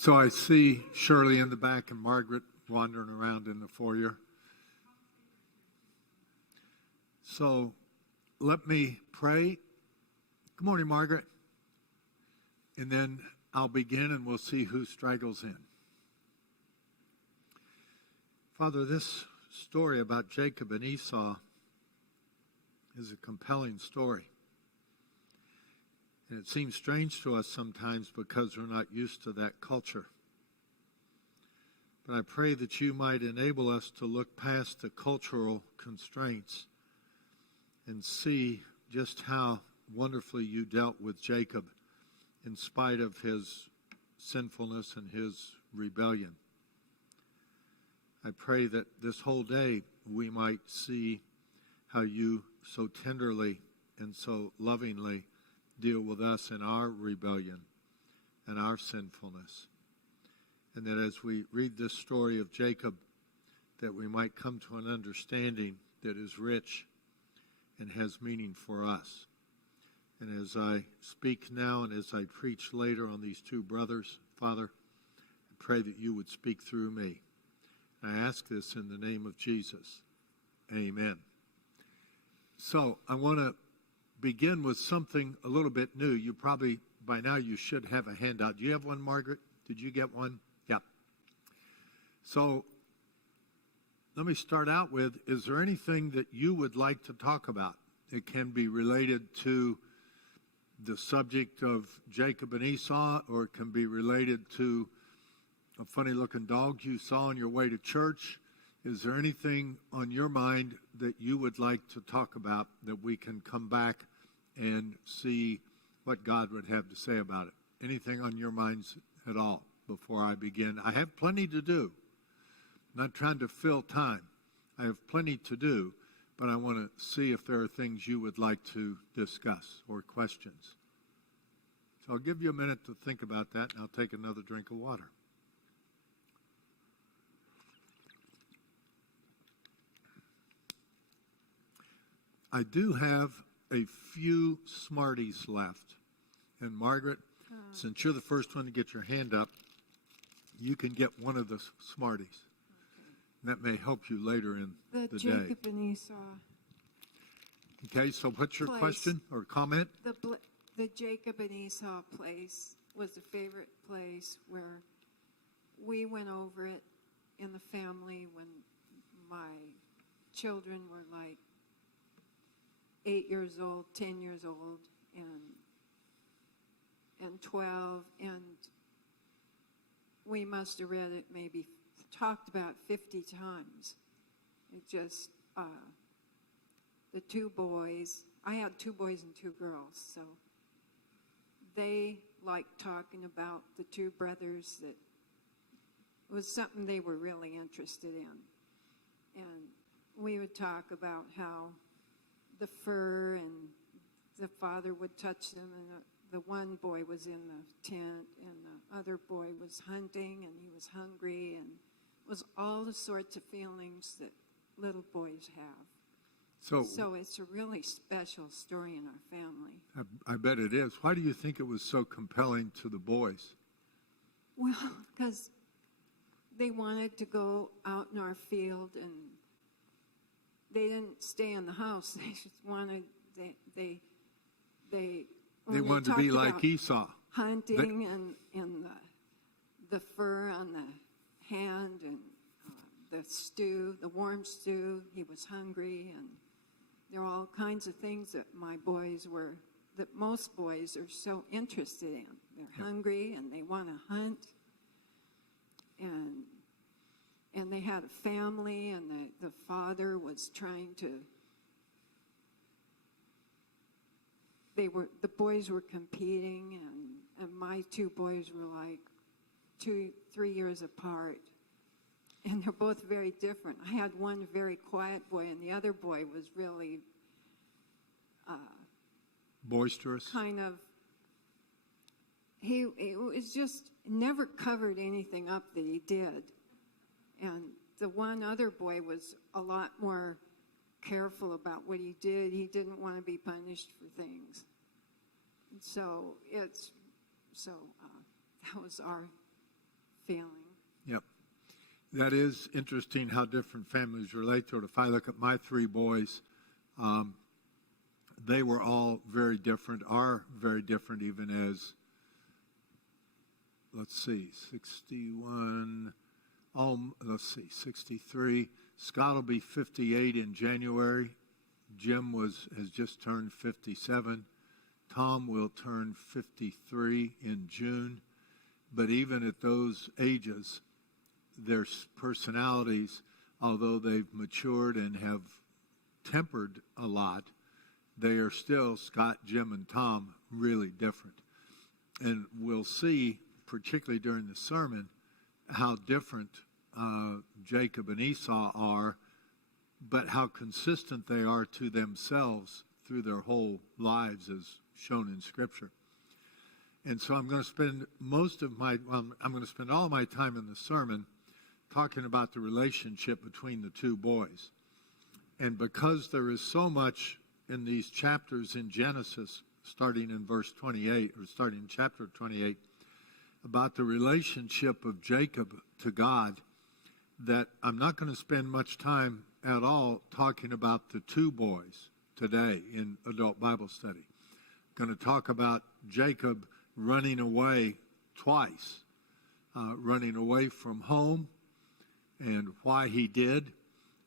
So I see Shirley in the back and Margaret wandering around in the foyer. So let me pray. Good morning, Margaret. And then I'll begin and we'll see who straggles in. Father, this story about Jacob and Esau is a compelling story. And it seems strange to us sometimes because we're not used to that culture. But I pray that you might enable us to look past the cultural constraints and see just how wonderfully you dealt with Jacob in spite of his sinfulness and his rebellion. I pray that this whole day we might see how you so tenderly and so lovingly deal with us in our rebellion and our sinfulness. And that as we read this story of Jacob, that we might come to an understanding that is rich and has meaning for us. And as I speak now and as I preach later on these two brothers, Father, I pray that you would speak through me. And I ask this in the name of Jesus. Amen. So I want to begin with something a little bit new. You probably, by now, you should have a handout. Do you have one, Margaret? Did you get one? Yeah. So let me start out with, is there anything that you would like to talk about? It can be related to the subject of Jacob and Esau, or it can be related to a funny-looking dog you saw on your way to church. Is there anything on your mind that you would like to talk about that we can come back and see what God would have to say about it? Anything on your minds at all before I begin? I have plenty to do. I'm not trying to fill time. I have plenty to do, but I want to see if there are things you would like to discuss or questions. So I'll give you a minute to think about that, and I'll take another drink of water. I do have a few Smarties left. And Margaret, since you're the first one to get your hand up, you can get one of the Smarties. Okay. That may help you later in the day. The Jacob and Esau. Okay, so what's your question or comment? The Jacob and Esau place was a favorite place where we went over it in the family when my children were like 8 years old, 10 years old, and 12, and we must have read it maybe, talked about 50 times. It just, the two boys, I had 2 boys and 2 girls, so they liked talking about the 2 brothers. That it was something they were really interested in. And we would talk about how the fur, and the father would touch them, and the one boy was in the tent, and the other boy was hunting, and he was hungry, and it was all the sorts of feelings that little boys have. So it's a really special story in our family. I bet it is. Why do you think it was so compelling to the boys? Well, because they wanted to go out in our field, and they didn't stay in the house. They just wanted, they wanted to be like Esau. Hunting and the fur on the hand, and the stew, the warm stew. He was hungry, and there are all kinds of things that that most boys are so interested in. They're hungry, and they want to hunt, and they had a family, and the father was trying to, the boys were competing, and my 2 boys were like 2-3 years apart, and they're both very different. I had one very quiet boy, and the other boy was really boisterous. Kind of, he was just never covered anything up that he did. And the one other boy was a lot more careful about what he did. He didn't want to be punished for things. So that was feeling. Yep. That is interesting how different families relate to it. If I look at my three boys, they were all very different, are very different even as, let's see, 61, 63. Scott will be 58 in January. Jim has just turned 57. Tom will turn 53 in June. But even at those ages, their personalities, although they've matured and have tempered a lot, they are still, Scott, Jim, and Tom, really different. And we'll see, particularly during the sermon, how different Jacob and Esau are, but how consistent they are to themselves through their whole lives as shown in Scripture. And so I'm going to spend I'm going to spend all my time in the sermon talking about the relationship between the two boys. And because there is so much in these chapters in Genesis, starting in verse 28, or starting in chapter 28, about the relationship of Jacob to God, that I'm not going to spend much time at all talking about the two boys today in adult Bible study. I'm going to talk about Jacob running away twice, running away from home and why he did,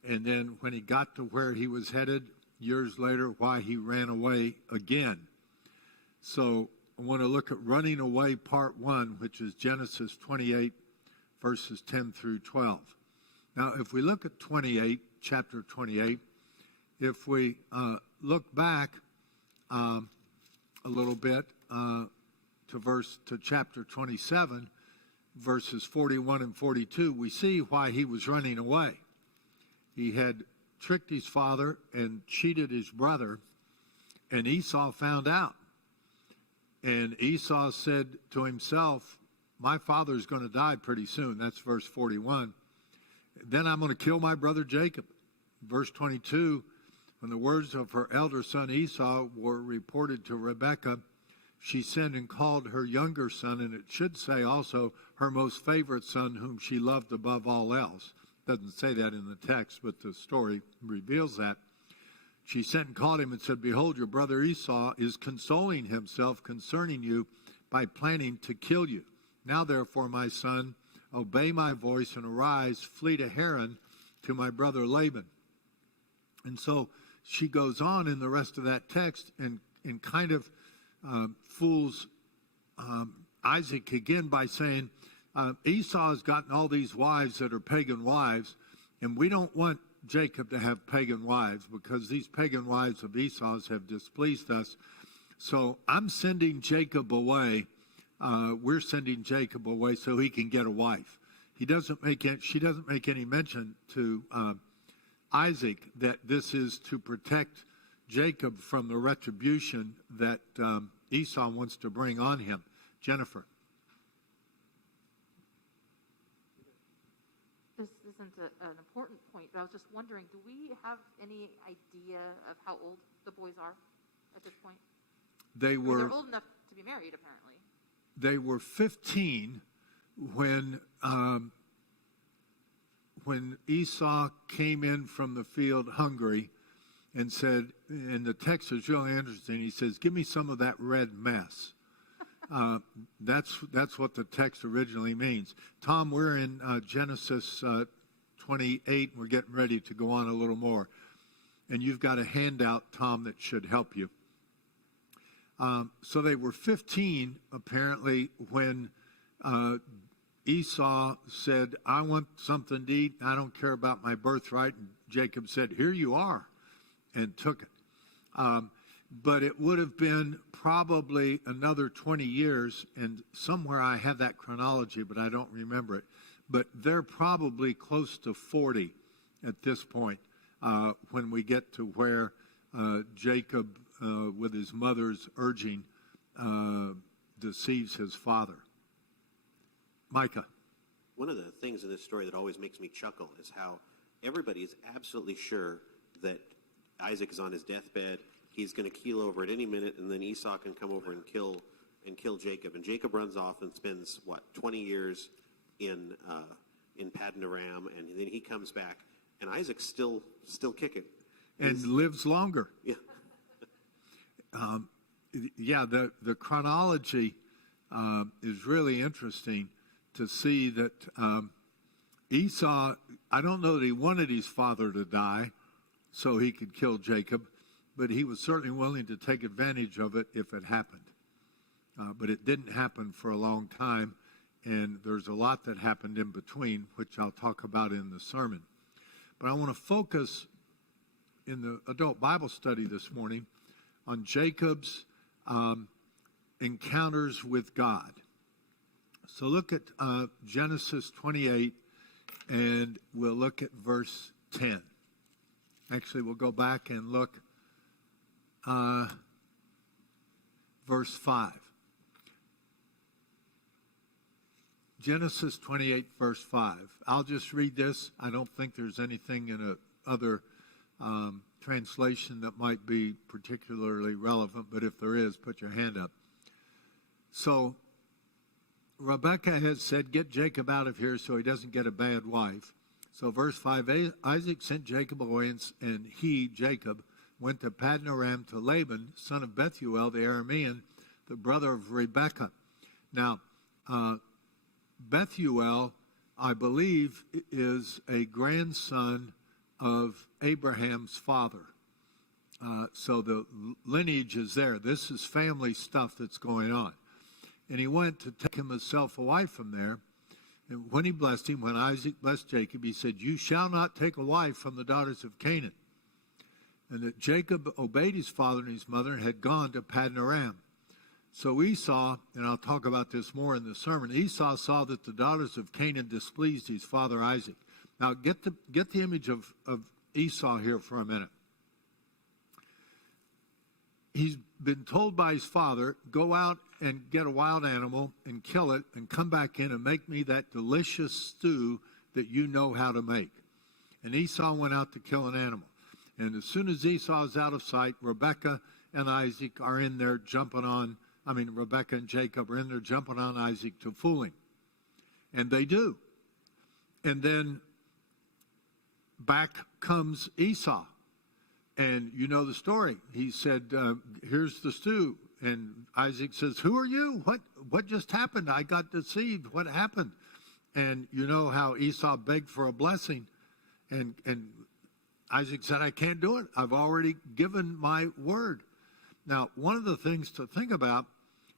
and then when he got to where he was headed years later, why he ran away again. So I want to look at running away part 1, which is Genesis 28, verses 10 through 12. Now, if we look at chapter 28, if we look back a little bit to chapter 27, verses 41 and 42, we see why he was running away. He had tricked his father and cheated his brother, and Esau found out. And Esau said to himself, my father's going to die pretty soon. That's verse 41. Then I'm going to kill my brother Jacob. Verse 22, when the words of her elder son Esau were reported to Rebekah, she sent and called her younger son, and it should say also her most favorite son, whom she loved above all else. Doesn't say that in the text, but the story reveals that. She sent and called him and said, behold, your brother Esau is consoling himself concerning you by planning to kill you. Now, therefore, my son, obey my voice and arise, flee to Haran to my brother Laban. And so she goes on in the rest of that text and kind of fools Isaac again by saying, Esau has gotten all these wives that are pagan wives, and we don't want Jacob to have pagan wives because these pagan wives of Esau's have displeased us. So I'm sending Jacob away. We're sending Jacob away so he can get a wife. She doesn't make any mention to Isaac that this is to protect Jacob from the retribution that Esau wants to bring on him. Jennifer. This isn't an important point, but I was just wondering, do we have any idea of how old the boys are at this point? They're old enough to be married, apparently. They were 15 when Esau came in from the field hungry and said, and the text is really interesting, he says, give me some of that red mess. That's what the text originally means. Tom, we're in Genesis 28. We're getting ready to go on a little more. And you've got a handout, Tom, that should help you. So they were 15, apparently, when Esau said, I want something to eat. I don't care about my birthright. And Jacob said, here you are, and took it. But it would have been probably another 20 years, and somewhere I have that chronology, but I don't remember it. But they're probably close to 40 at this point when we get to where Jacob, with his mother's urging, deceives his father. Micah. One of the things in this story that always makes me chuckle is how everybody is absolutely sure that Isaac is on his deathbed. He's going to keel over at any minute, and then Esau can come over and kill Jacob. And Jacob runs off and spends, 20 years in Paddan Aram, and then he comes back, and Isaac's still kicking. And lives longer. Yeah. Yeah, the chronology is really interesting to see that Esau, I don't know that he wanted his father to die so he could kill Jacob, but he was certainly willing to take advantage of it if it happened. But it didn't happen for a long time, and there's a lot that happened in between, which I'll talk about in the sermon. But I want to focus in the adult Bible study this morning on Jacob's encounters with God. So look at Genesis 28, and we'll look at verse 10. Actually, we'll go back and look verse 5. Genesis 28, verse 5. I'll just read this. I don't think there's anything in other translation that might be particularly relevant, but if there is, put your hand up. So Rebekah has said, get Jacob out of here so he doesn't get a bad wife. So verse 5, Isaac sent Jacob away, and he, Jacob, went to Paddan Aram to Laban, son of Bethuel the Aramean, the brother of Rebekah. Now, Bethuel, I believe, is a grandson of Abraham's father. So the lineage is there. This is family stuff that's going on. And he went to take himself away from there. And when he blessed him, when Isaac blessed Jacob, he said, you shall not take a wife from the daughters of Canaan. And that Jacob obeyed his father and his mother and had gone to Paddan Aram. So Esau, and I'll talk about this more in the sermon, Esau saw that the daughters of Canaan displeased his father Isaac. Now get the image of Esau here for a minute. He's been told by his father, go out and get a wild animal and kill it and come back in and make me that delicious stew that you know how to make. And Esau went out to kill an animal. And as soon as Esau is out of sight, Rebekah and Isaac are in there Rebekah and Jacob are in there jumping on Isaac to fool him. And they do. And then back comes Esau. And you know the story. He said, here's the stew. And Isaac says, who are you? What just happened? I got deceived. What happened? And you know how Esau begged for a blessing. And Isaac said, I can't do it. I've already given my word. Now, one of the things to think about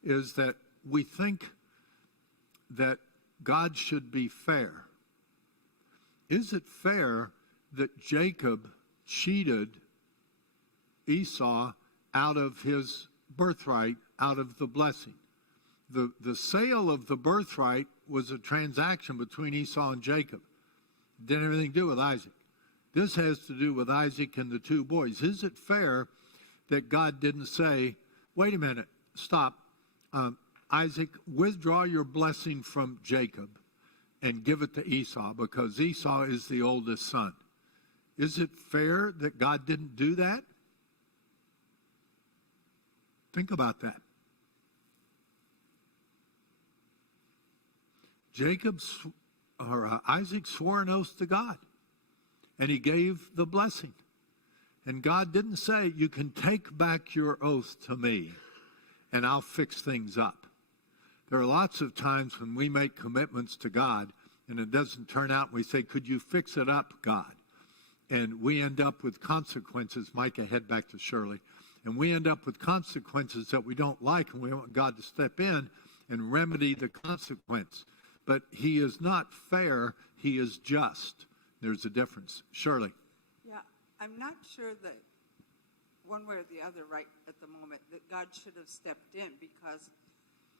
is that we think that God should be fair. Is it fair that Jacob cheated Esau out of his birthright, out of the blessing? The sale of the birthright was a transaction between Esau and Jacob. It didn't have anything to do with Isaac. This has to do with Isaac and the two boys. Is it fair that God didn't say, wait a minute, stop. Isaac, withdraw your blessing from Jacob and give it to Esau because Esau is the oldest son. Is it fair that God didn't do that? Think about that. Isaac swore an oath to God, and he gave the blessing. And God didn't say, you can take back your oath to me, and I'll fix things up. There are lots of times when we make commitments to God, and it doesn't turn out, and we say, could you fix it up, God? And we end up with consequences. Micah, head back to Shirley. And we end up with consequences that we don't like, and we want God to step in and remedy the consequence. But he is not fair. He is just. There's a difference. Shirley. Yeah, I'm not sure that one way or the other right at the moment that God should have stepped in because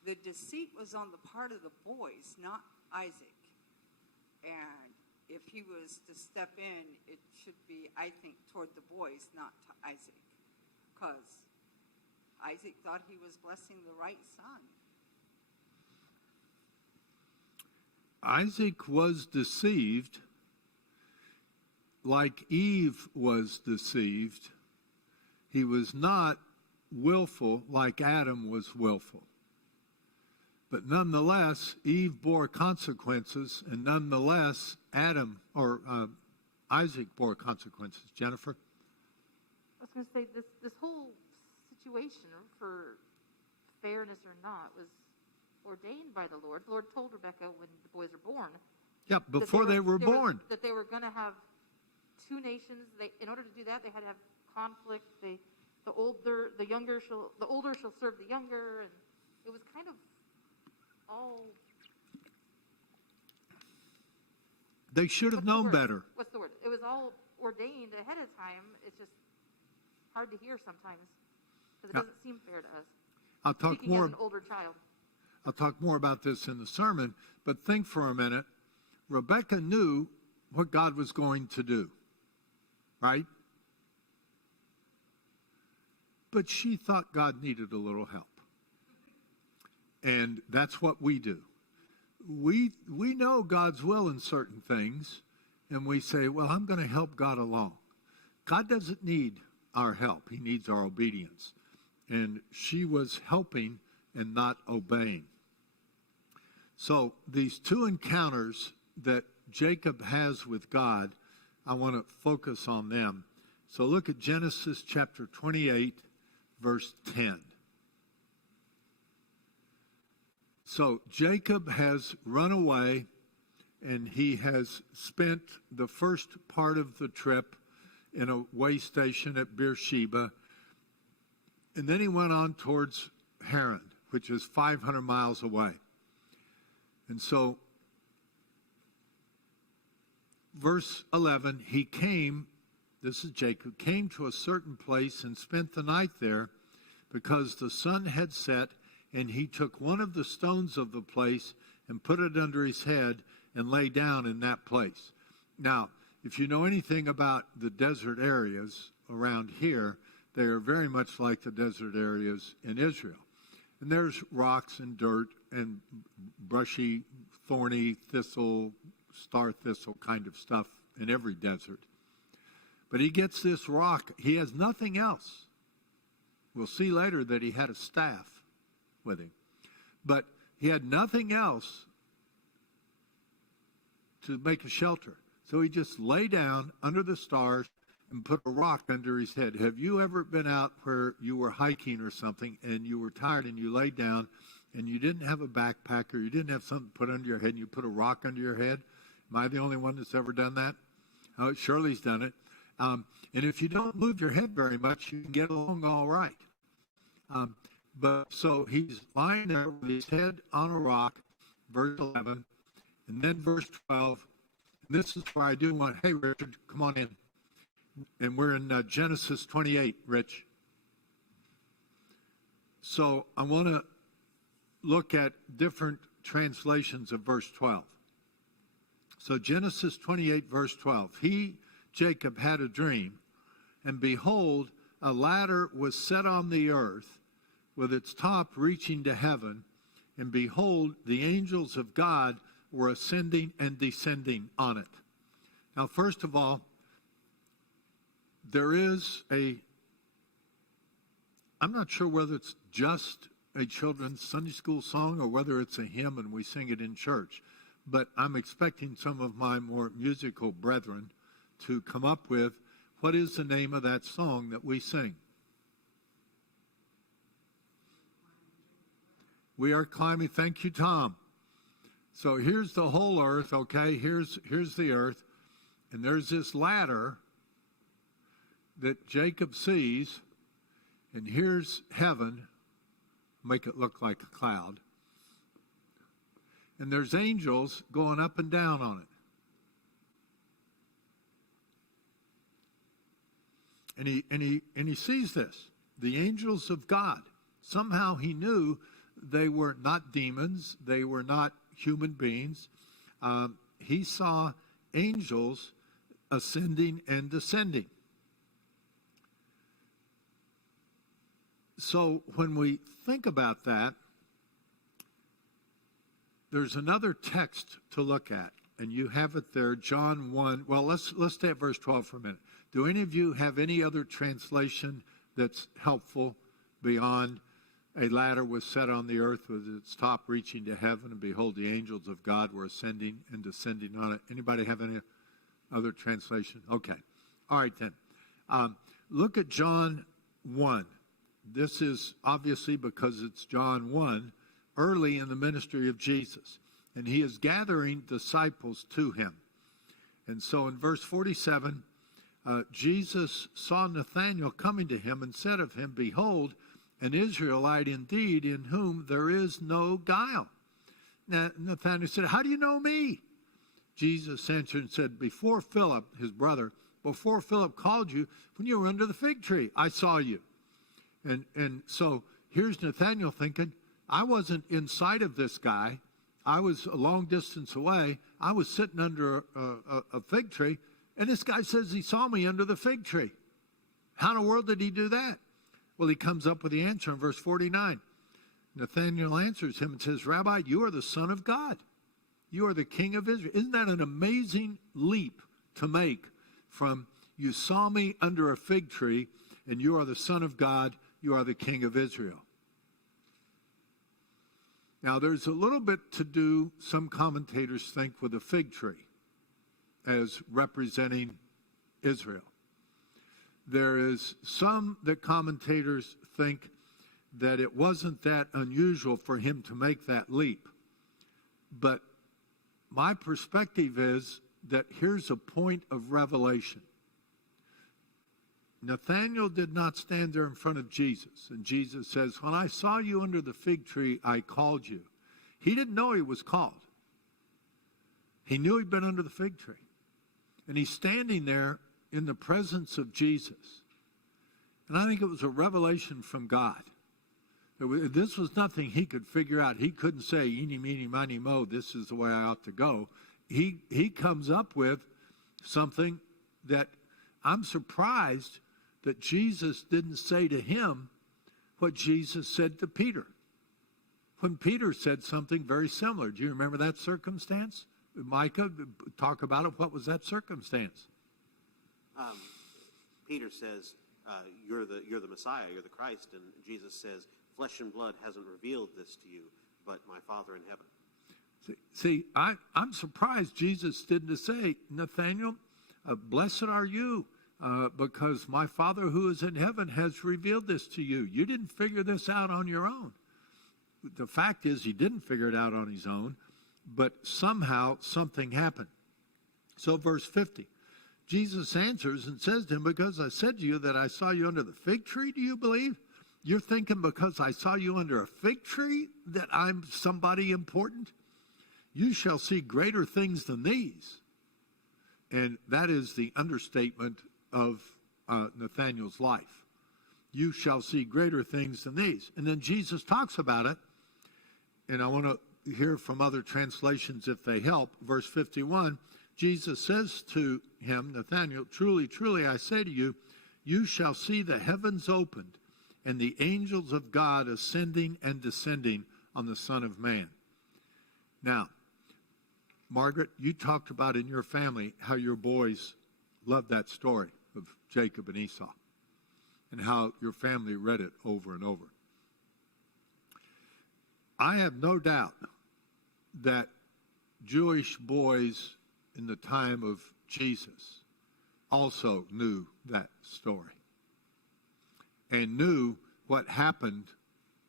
the deceit was on the part of the boys, not Isaac. And if he was to step in, it should be, I think, toward the boys, not to Isaac. Because Isaac thought he was blessing the right son. Isaac was deceived like Eve was deceived. He was not willful like Adam was willful. But nonetheless, Eve bore consequences, and nonetheless, Isaac bore consequences. Jennifer? I was going to say this whole situation, for fairness or not, was ordained by the Lord. The Lord told Rebekah when the boys were born. Yeah, before they were born. That they were going to have two nations. In order to do that, they had to have conflict. The older shall serve the younger, and it was kind of all. They should have known better. What's the word? It was all ordained ahead of time. It's just hard to hear sometimes because it doesn't seem fair to us. I'll talk Speaking more. as an older child. I'll talk more about this in the sermon, but think for a minute. Rebekah knew what God was going to do, right? But she thought God needed a little help. And that's what we do. We know God's will in certain things, and we say, well, I'm going to help God along. God doesn't need our help. He needs our obedience. And she was helping and not obeying. So these two encounters that Jacob has with God, I want to focus on them. So look at Genesis chapter 28, verse 10. So Jacob has run away, and he has spent the first part of the trip in a way station at Beersheba. And then he went on towards Haran, which is 500 miles away. And so, verse 11, he came, this is Jacob, came to a certain place and spent the night there because the sun had set, and he took one of the stones of the place and put it under his head and lay down in that place. Now, if you know anything about the desert areas around here, they are very much like the desert areas in Israel. And there's rocks and dirt and brushy, thorny thistle, star thistle kind of stuff in every desert. But he gets this rock. He has nothing else. We'll see later that he had a staff with him. But he had nothing else to make a shelter. So he just lay down under the stars and put a rock under his head. Have you ever been out where you were hiking or something and you were tired and you laid down and you didn't have a backpack or you didn't have something put under your head and you put a rock under your head? Am I the only one that's ever done that? Oh, Shirley's done it. And if you don't move your head very much, you can get along all right. But so he's lying there with his head on a rock, verse 11, and then verse 12. And this is where I do want, hey, Richard, come on in. And we're in Genesis 28, Rich. So I want to look at different translations of verse 12. So Genesis 28, verse 12. He, Jacob, had a dream, and behold, a ladder was set on the earth with its top reaching to heaven, and behold, the angels of God were ascending and descending on it. Now, first of all, there is I'm not sure whether it's just a children's Sunday school song or whether it's a hymn and we sing it in church, but I'm expecting some of my more musical brethren to come up with what is the name of that song that we sing. We are climbing. Thank you, Tom. So here's the whole earth, okay? Here's the earth, and there's this ladder that Jacob sees, and here's heaven, make it look like a cloud. And there's angels going up and down on it. And he sees this, the angels of God. Somehow he knew they were not demons, they were not human beings. He saw angels ascending and descending. So when we think about that, there's another text to look at, and you have it there, John 1. Well, let's stay at verse 12 for a minute. Do any of you have any other translation that's helpful beyond a ladder was set on the earth with its top reaching to heaven, and behold, the angels of God were ascending and descending on it. Anybody have any other translation? Okay. All right, then. Look at John 1. This is obviously because it's John 1, early in the ministry of Jesus. And he is gathering disciples to him. And so in verse 47, Jesus saw Nathanael coming to him and said of him, Behold, an Israelite indeed, in whom there is no guile. Now, Nathanael said, How do you know me? Jesus answered and said, Before Philip, his brother, before Philip called you, when you were under the fig tree, I saw you. And so here's Nathanael thinking, I wasn't inside of this guy. I was a long distance away. I was sitting under a fig tree, and this guy says he saw me under the fig tree. How in the world did he do that? Well, he comes up with the answer in verse 49. Nathanael answers him and says, Rabbi, you are the Son of God. You are the King of Israel. Isn't that an amazing leap to make from you saw me under a fig tree and you are the Son of God, you are the King of Israel? Now, there's a little bit to do, some commentators think, with a fig tree as representing Israel. There is some that commentators think that it wasn't that unusual for him to make that leap. But my perspective is that here's a point of revelation. Nathanael did not stand there in front of Jesus. And Jesus says, when I saw you under the fig tree, I called you. He didn't know he was called. He knew he'd been under the fig tree. And he's standing there in the presence of Jesus. And I think it was a revelation from God. This was nothing he could figure out. He couldn't say, eeny, meeny, miny, mo, this is the way I ought to go. He comes up with something that I'm surprised that Jesus didn't say to him what Jesus said to Peter. When Peter said something very similar. Do you remember that circumstance? Micah, talk about it. What was that circumstance? Peter says, you're the Messiah, you're the Christ. And Jesus says, flesh and blood hasn't revealed this to you, but my Father in heaven. See, I'm surprised Jesus didn't say, Nathanael, blessed are you, because my Father who is in heaven has revealed this to you. You didn't figure this out on your own. The fact is, he didn't figure it out on his own, but somehow something happened. So verse 50, Jesus answers and says to him, because I said to you that I saw you under the fig tree, do you believe? You're thinking because I saw you under a fig tree that I'm somebody important? You shall see greater things than these. And that is the understatement of Nathanael's life. You shall see greater things than these. And then Jesus talks about it, and I want to hear from other translations if they help. Verse 51, Jesus says to him, Nathanael, truly, truly, I say to you, you shall see the heavens opened and the angels of God ascending and descending on the Son of Man. Now, Margaret, you talked about in your family how your boys loved that story of Jacob and Esau and how your family read it over and over. I have no doubt that Jewish boys in the time of Jesus also knew that story and knew what happened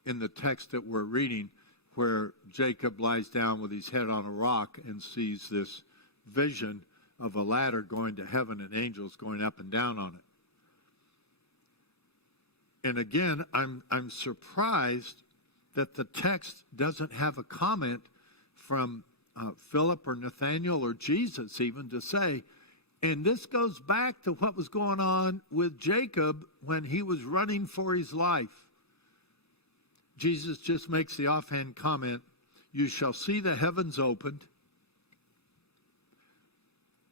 in the text that we're reading, where Jacob lies down with his head on a rock and sees this vision of a ladder going to heaven and angels going up and down on it. And again, I'm surprised that the text doesn't have a comment from Philip or Nathanael or Jesus even to say, and this goes back to what was going on with Jacob when he was running for his life. Jesus just makes the offhand comment, you shall see the heavens opened,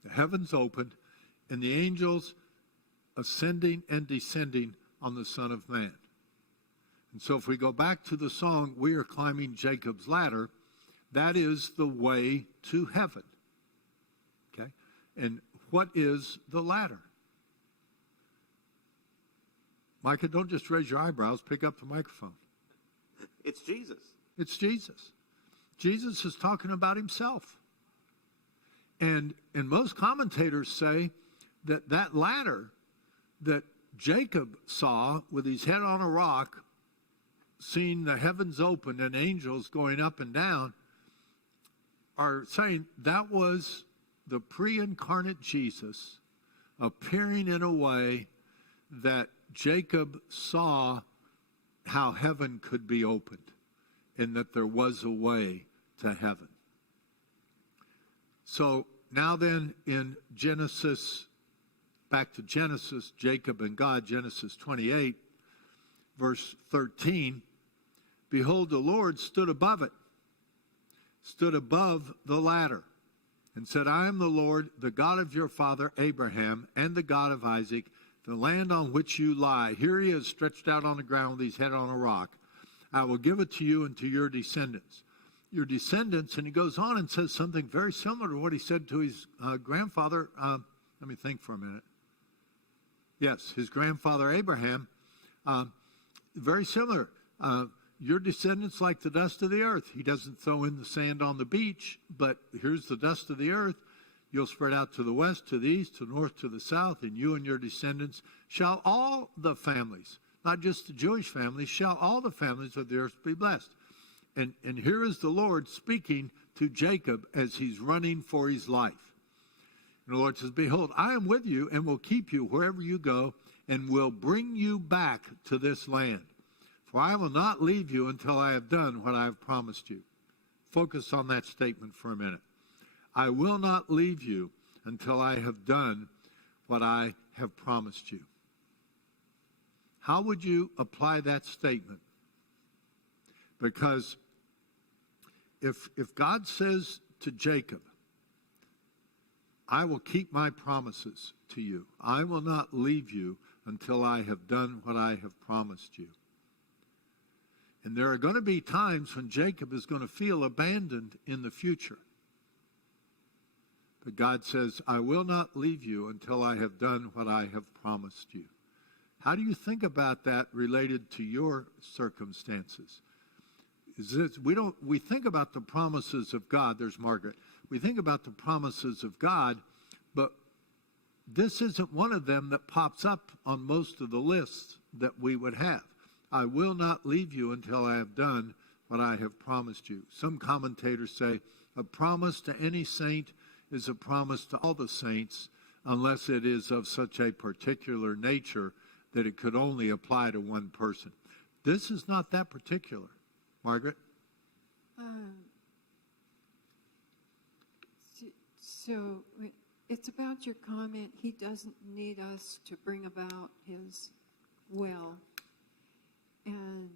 and the angels ascending and descending on the Son of Man. And so if we go back to the song, we are climbing Jacob's ladder, that is the way to heaven. Okay? And what is the ladder? Micah, don't just raise your eyebrows, pick up the microphone. It's Jesus. It's Jesus. Jesus is talking about himself. And most commentators say that that ladder that Jacob saw with his head on a rock, seeing the heavens open and angels going up and down, are saying that was the pre-incarnate Jesus appearing in a way that Jacob saw how heaven could be opened and that there was a way to heaven. So now then in Genesis, back to Genesis, Jacob and God, Genesis 28, verse 13, behold, the Lord stood above it, stood above the ladder, and said, I am the Lord, the God of your father Abraham, and the God of Isaac, the land on which you lie. Here he is stretched out on the ground with his head on a rock. I will give it to you and to your descendants. Your descendants, and he goes on and says something very similar to what he said to his grandfather. Let me think for a minute. Yes, his grandfather Abraham, very similar. Your descendants like the dust of the earth. He doesn't throw in the sand on the beach, but here's the dust of the earth. You'll spread out to the west, to the east, to the north, to the south, and you and your descendants shall all the families, not just the Jewish families, shall all the families of the earth be blessed. And here is the Lord speaking to Jacob as he's running for his life. And the Lord says, behold, I am with you and will keep you wherever you go and will bring you back to this land. For I will not leave you until I have done what I have promised you. Focus on that statement for a minute. I will not leave you until I have done what I have promised you. How would you apply that statement? Because if God says to Jacob, I will keep my promises to you. I will not leave you until I have done what I have promised you. And there are going to be times when Jacob is going to feel abandoned in the future. But God says, I will not leave you until I have done what I have promised you. How do you think about that related to your circumstances? We think about the promises of God. There's Margaret. We think about the promises of God, but this isn't one of them that pops up on most of the lists that we would have. I will not leave you until I have done what I have promised you. Some commentators say a promise to any saint is a promise to all the saints unless it is of such a particular nature that it could only apply to one person. This is not that particular. Margaret? So it's about your comment, he doesn't need us to bring about his will. And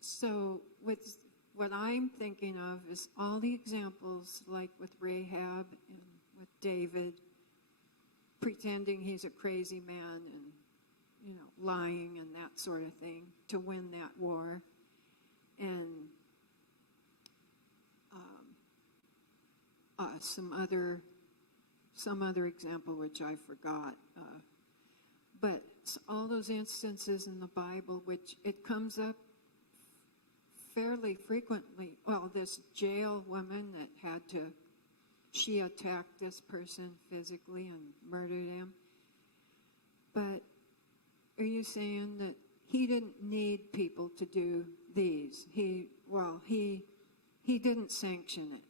so what I'm thinking of is all the examples, like with Rahab and with David, pretending he's a crazy man and, lying and that sort of thing to win that war. And some other example which I forgot. But all those instances in the Bible, which it comes up fairly frequently. Well, this jail woman that she attacked this person physically and murdered him. But are you saying that he didn't need people to do these? He didn't sanction it.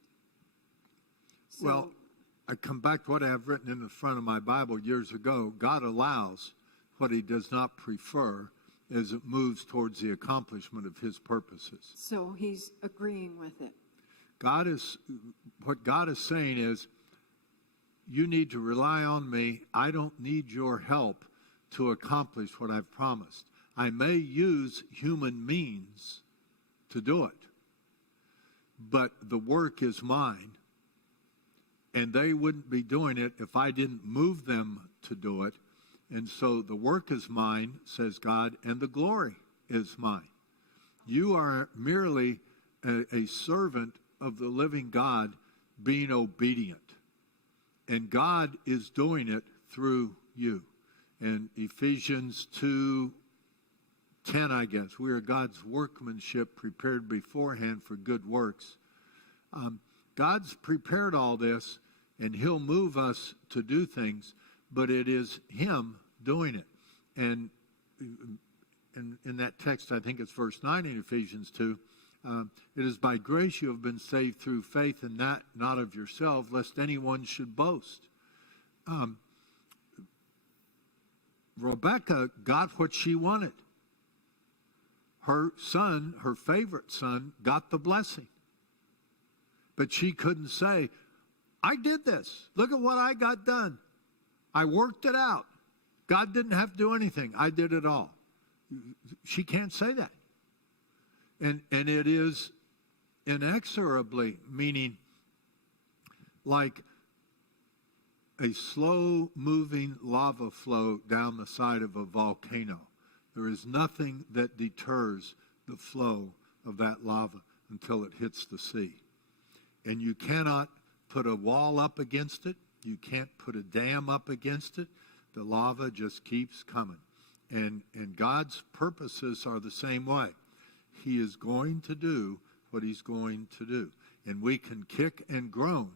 So, Well, I come back to what I have written in the front of my Bible years ago. God allows what he does not prefer as it moves towards the accomplishment of his purposes. so he's agreeing with it. What God is saying is, you need to rely on me. I don't need your help to accomplish what I've promised. I may use human means to do it, but the work is mine. And they wouldn't be doing it if I didn't move them to do it. And so the work is mine, says God, and the glory is mine. You are merely a servant of the living God being obedient. And God is doing it through you. And Ephesians 2, 10, I guess. We are God's workmanship prepared beforehand for good works. God's prepared all this, and he'll move us to do things, but it is him doing it. And in that text, I think it's verse 9 in Ephesians 2, it is by grace you have been saved through faith, and not of yourself, lest anyone should boast. Rebecca got what she wanted. Her son, her favorite son, got the blessing. But she couldn't say, I did this. Look at what I got done. I worked it out. God didn't have to do anything. I did it all. She can't say that. And it is inexorably, meaning like a slow-moving lava flow down the side of a volcano. There is nothing that deters the flow of that lava until it hits the sea. And you cannot put a wall up against it. You can't put a dam up against it. The lava just keeps coming. And God's purposes are the same way. He is going to do what he's going to do. And we can kick and groan,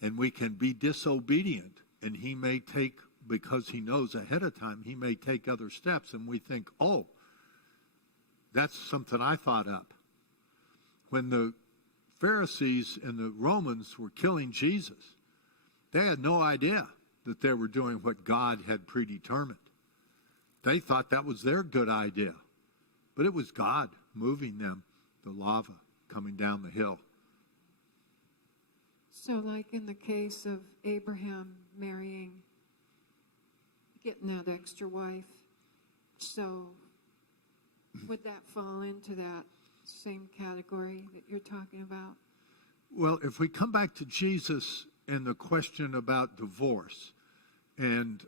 and we can be disobedient, and he may take, because he knows ahead of time, he may take other steps, and we think, oh, that's something I thought up. When the Pharisees and the Romans were killing Jesus, they had no idea that they were doing what God had predetermined. They thought that was their good idea. But it was God moving them, the lava coming down the hill. So like in the case of Abraham getting that extra wife, so would that fall into that same category that you're talking about? Well, if we come back to Jesus and the question about divorce and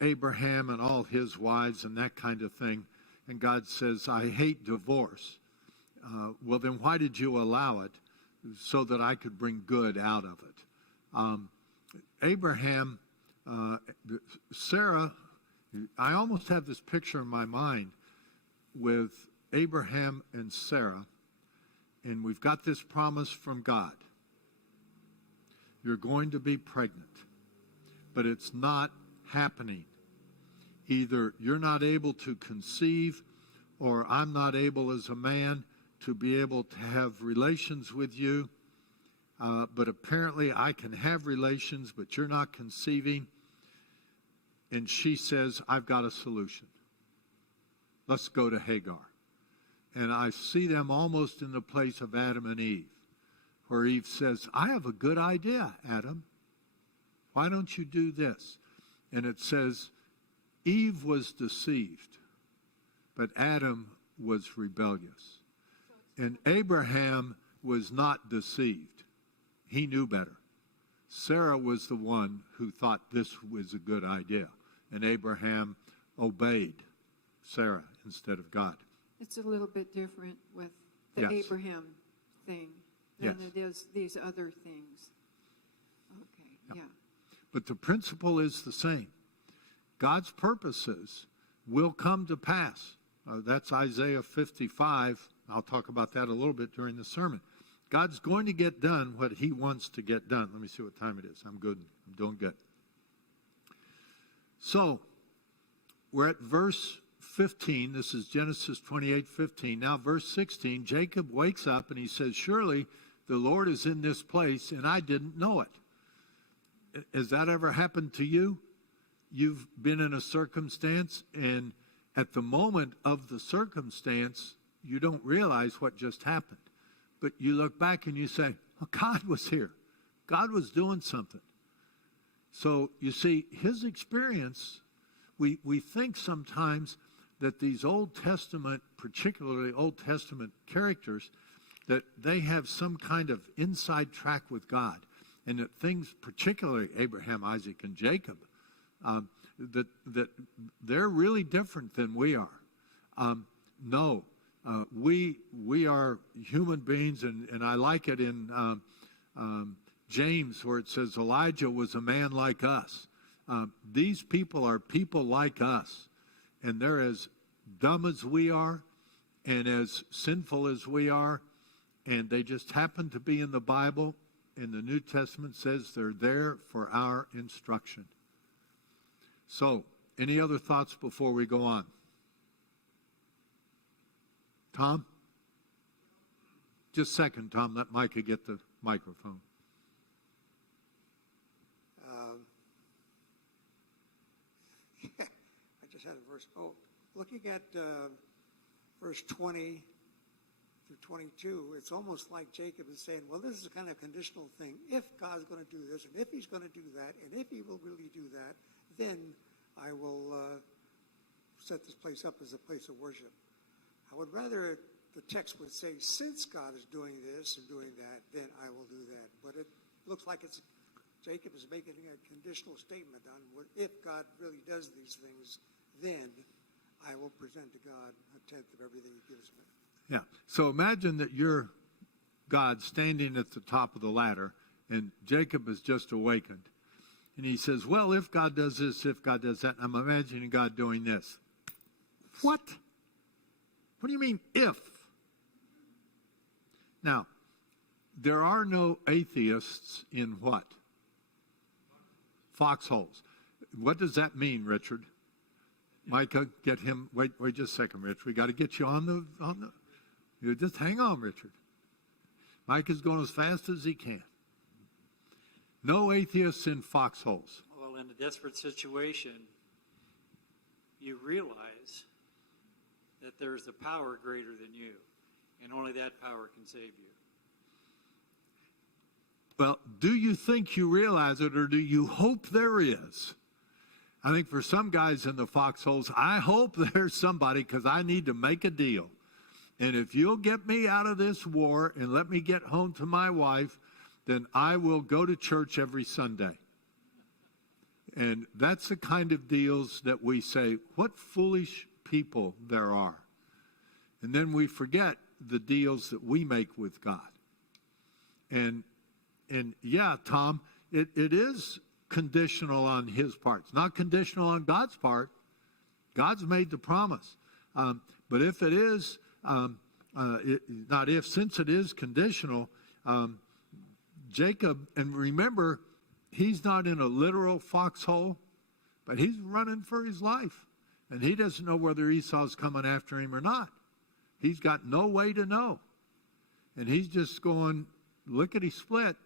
Abraham and all his wives and that kind of thing, and God says, I hate divorce. Well, then why did you allow it? So that I could bring good out of it. Abraham, Sarah, I almost have this picture in my mind with Abraham and Sarah, and we've got this promise from God. You're going to be pregnant, but it's not happening. Either you're not able to conceive, or I'm not able as a man to be able to have relations with you, but apparently I can have relations, but you're not conceiving. And she says, I've got a solution. Let's go to Hagar. And I see them almost in the place of Adam and Eve, where Eve says, I have a good idea, Adam. Why don't you do this? And it says, Eve was deceived, but Adam was rebellious. And Abraham was not deceived. He knew better. Sarah was the one who thought this was a good idea. And Abraham obeyed Sarah instead of God. It's a little bit different with the Yes. Abraham thing than Yes. it is these other things. Okay, yeah. But the principle is the same. God's purposes will come to pass. That's Isaiah 55. I'll talk about that a little bit during the sermon. God's going to get done what he wants to get done. Let me see what time it is. I'm good. I'm doing good. So, we're at verse 15. This is Genesis 28:15. Now, verse 16, Jacob wakes up and he says, surely the Lord is in this place and I didn't know it. Has that ever happened to you? You've been in a circumstance, and at the moment of the circumstance, you don't realize what just happened. But you look back and you say, oh, God was here. God was doing something. So, you see, his experience, we think sometimes that these Old Testament, particularly Old Testament characters, that they have some kind of inside track with God. And that things, particularly Abraham, Isaac, and Jacob, that they're really different than we are. No, we are human beings, and I like it in James where it says Elijah was a man like us. These people are people like us, and they're as dumb as we are and as sinful as we are, and they just happen to be in the Bible, and the New Testament says they're there for our instruction. So, any other thoughts before we go on? Tom? Just a second, Tom. Let Micah get the microphone. I just had a verse. Looking at verse 20 through 22, it's almost like Jacob is saying, well, this is a kind of conditional thing. If God's going to do this, and if he's going to do that, and if he will really do that, then I will set this place up as a place of worship. I would rather the text would say, since God is doing this and doing that, then I will do that. But it looks like Jacob is making a conditional statement on if God really does these things, then I will present to God a tenth of everything he gives me. Yeah. So imagine that you're God standing at the top of the ladder, and Jacob has just awakened. And he says, well, if God does this, if God does that, I'm imagining God doing this. What? What do you mean, if? Now, there are no atheists in what? Foxholes. What does that mean, Richard? Micah, get him. Wait just a second, Rich. We got to get you on the. You just hang on, Richard. Micah's going as fast as he can. No atheists in foxholes. Well, in a desperate situation, you realize that there's a power greater than you, and only that power can save you. Well, do you think you realize it, or do you hope there is? I think for some guys in the foxholes, I hope there's somebody, because I need to make a deal. And if you'll get me out of this war and let me get home to my wife, then I will go to church every Sunday. And that's the kind of deals that we say, what foolish people there are. And then we forget the deals that we make with God. And yeah, Tom, it is conditional on his part. It's not conditional on God's part. God's made the promise. But if it is, since it is conditional, Jacob, and remember, he's not in a literal foxhole, but he's running for his life. And he doesn't know whether Esau's coming after him or not. He's got no way to know. And he's just going lickety-split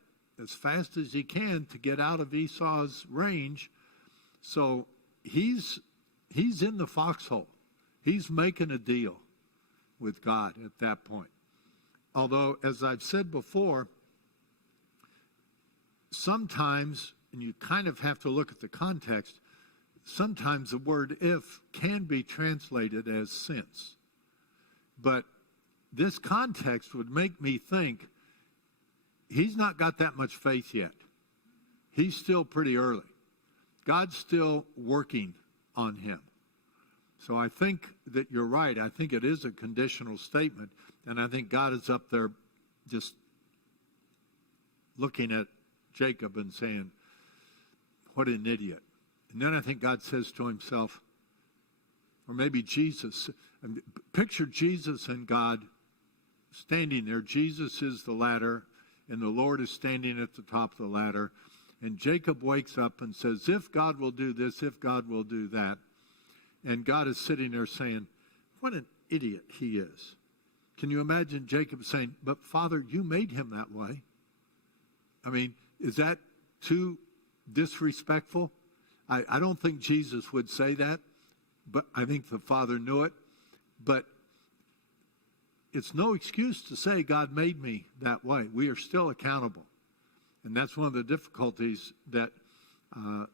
as fast as he can to get out of Esau's range. So he's in the foxhole. He's making a deal with God at that point. Although, as I've said before, sometimes, and you kind of have to look at the context, sometimes the word if can be translated as since. But this context would make me think he's not got that much faith yet. He's still pretty early. God's still working on him. So I think that you're right. I think it is a conditional statement. And I think God is up there just looking at Jacob and saying, what an idiot. And then I think God says to himself, or maybe Jesus, picture Jesus and God standing there. Jesus is the ladder, and the Lord is standing at the top of the ladder. And Jacob wakes up and says, if God will do this, if God will do that. And God is sitting there saying, what an idiot he is. Can you imagine Jacob saying, but Father, you made him that way? I mean, is that too disrespectful? I don't think Jesus would say that, but I think the Father knew it. But it's no excuse to say God made me that way. We are still accountable. And that's one of the difficulties that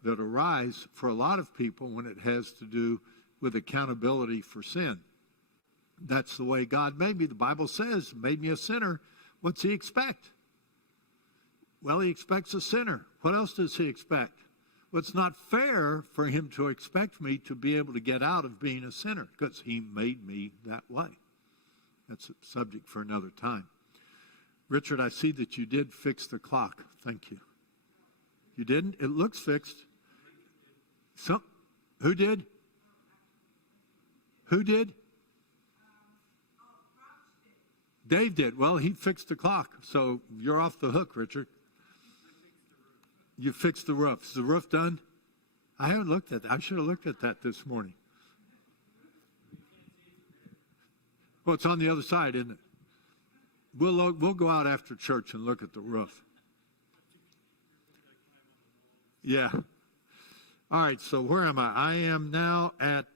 arise for a lot of people when it has to do with accountability for sin. That's the way God made me. The Bible says, made me a sinner. What's he expect? Well, he expects a sinner. What else does he expect? Well, it's not fair for him to expect me to be able to get out of being a sinner because he made me that way. That's a subject for another time. Richard, I see that you did fix the clock. Thank you. You didn't? It looks fixed. Who did? Who did? Dave did. Well, he fixed the clock, so you're off the hook, Richard. You fixed the roof. Is the roof done? I haven't looked at that. I should have looked at that this morning. Well, it's on the other side, isn't it? We'll go out after church and look at the roof. Yeah. All right, so where am I? I am now at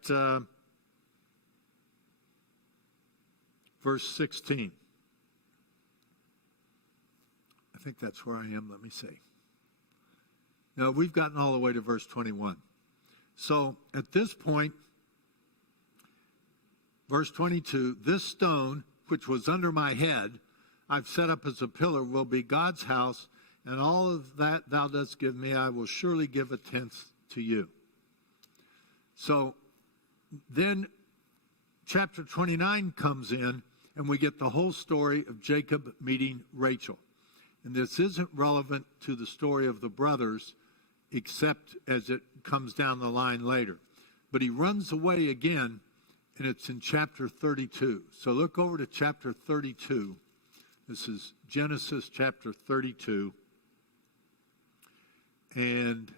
verse 16. I think that's where I am. Let me see. Now, we've gotten all the way to verse 21. So at this point, verse 22, this stone, which was under my head, I've set up as a pillar, will be God's house, and all of that thou dost give me, I will surely give a tenth to you. So then chapter 29 comes in, and we get the whole story of Jacob meeting Rachel. And this isn't relevant to the story of the brothers, except as it comes down the line later. But he runs away again, and it's in chapter 32. So look over to chapter 32. This is Genesis chapter 32. And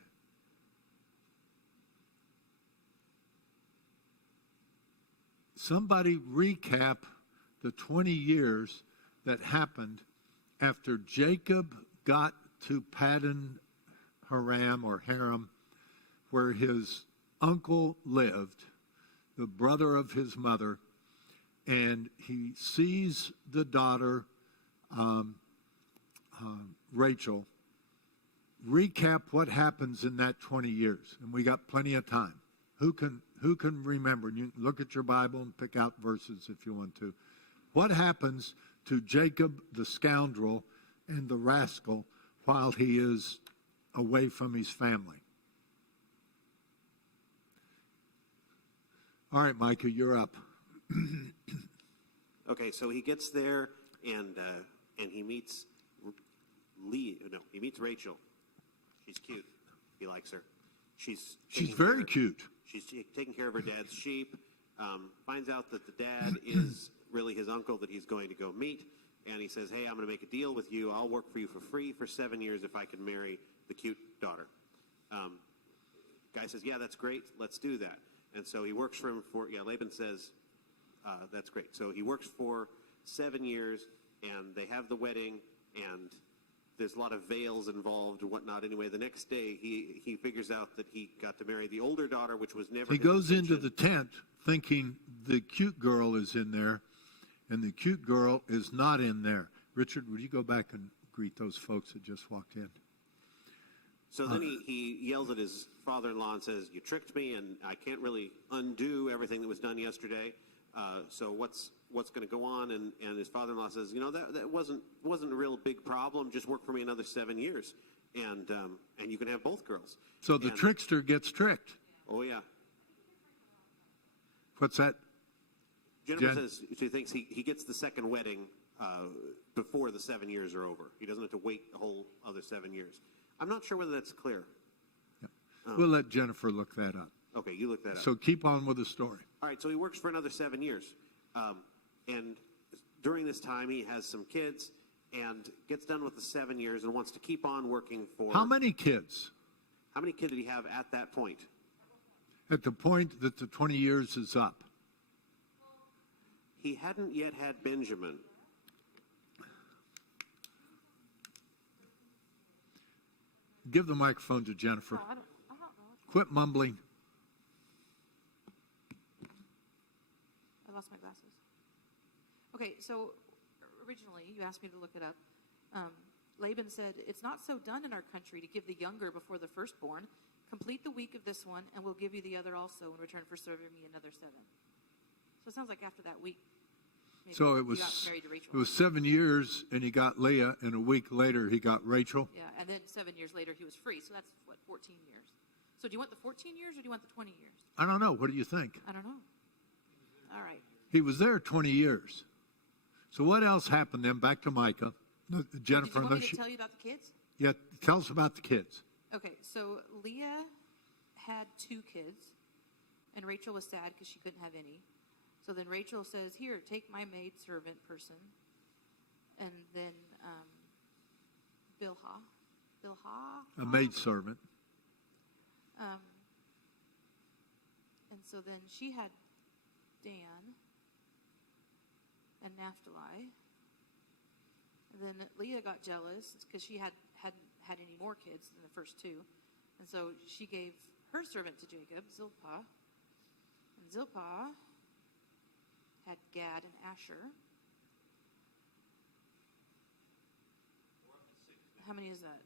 somebody recap the 20 years that happened after Jacob got to Paddan Aram or Haram, where his uncle lived, the brother of his mother, and he sees the daughter, Rachel. Recap what happens in that 20 years, and we got plenty of time. Who can remember? You look at your Bible and pick out verses if you want to. What happens to Jacob the scoundrel and the rascal while he is away from his family? All right, Micah, you're up. Okay, so he gets there and he meets he meets Rachel. She's cute. He likes her. She's very cute. She's taking care of her dad's sheep. Finds out that the dad is really his uncle that he's going to go meet. And he says, hey, I'm going to make a deal with you. I'll work for you for free for 7 years if I can marry the cute daughter. Guy says, yeah, that's great. Let's do that. And so he works for him Laban says, that's great. So he works for 7 years, and they have the wedding, and there's a lot of veils involved and whatnot. Anyway, the next day, he figures out that he got to marry the older daughter, which was never He his goes into intention. the tent thinking the cute girl is in there, and the cute girl is not in there. Richard, would you go back and greet those folks that just walked in? So then he yells at his father-in-law and says, you tricked me, and I can't really undo everything that was done yesterday. So what's going to go on? And his father-in-law says, that wasn't a real big problem. Just work for me another 7 years, and you can have both girls. So the trickster gets tricked. Oh, yeah. What's that? Jennifer Jen? says she thinks he gets the second wedding before the 7 years are over. He doesn't have to wait a whole other 7 years. I'm not sure whether that's clear. We'll let Jennifer look that up. Okay, you look that up. So keep on with the story. All right, so he works for another 7 years. And during this time, he has some kids and gets done with the 7 years and wants to keep on working for... How many kids? How many kids did he have at that point? At the point that the 20 years is up. He hadn't yet had Benjamin. Give the microphone to Jennifer. I don't know. Quit mumbling. I lost my glasses. Okay, so originally you asked me to look it up. Laban said, it's not so done in our country to give the younger before the firstborn. Complete the week of this one, and we'll give you the other also in return for serving me another 7. So it sounds like after that week, maybe So it he was got married to Rachel. 7 years, and he got Leah, and a week later he got Rachel. Yeah, and then 7 years later he was free. So that's, 14 years. So do you want the 14 years or do you want the 20 years? I don't know. What do you think? I don't know. All right. He was there 20 years. So what else happened then? Back to Micah. No, Jennifer. Did you want me to tell you about the kids? Yeah, tell us about the kids. Okay, so Leah had 2 kids, and Rachel was sad because she couldn't have any. So then Rachel says, "Here, take my maidservant person." And then Bilhah. A maidservant. And so then she had Dan and Naphtali. And then Leah got jealous because she hadn't had any more kids than the first two. And so she gave her servant to Jacob, Zilpah. And Zilpah had Gad and Asher. How many is that?